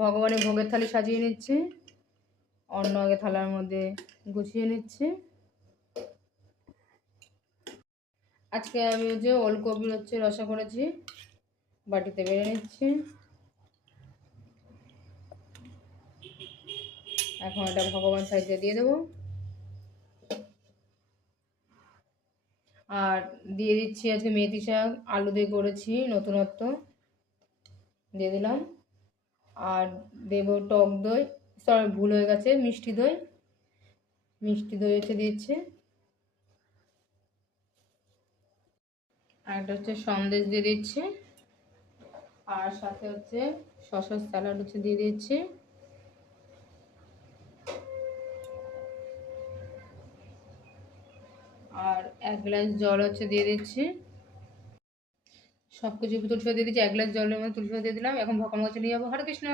ভগবানের ভোগের থালি সাজিয়ে নিচ্ছে, অন্ন আগে থালার মধ্যে গুছিয়ে নিচ্ছে। আজকে আমি ওলকপির রসা করেছি, বাটিতে বেড়ে নিচ্ছি। এখন এটা ভগবান সাইডে দিয়ে দেবো, আর দিয়ে দিচ্ছি আজকে মেথি শাক আলু দিয়ে করেছি, নতুনত্ব দিয়ে দিলাম। আর দেবো টক দই, সরি ভুল হয়ে গেছে, মিষ্টি দই দিচ্ছে। আর একটা সন্দেশ দিয়ে দিচ্ছি, আর সাথে শসার স্যালাড দিয়ে দিচ্ছি। আর 1 গ্লাস জল দিয়ে দিচ্ছি। সবকিছু তুলসী দিয়ে দিচ্ছি, 1 গ্লাস জলের মধ্যে তুলসী দিয়ে দিলাম। এখন ভগবান কাছে নিয়ে যাবো। হরে কৃষ্ণ।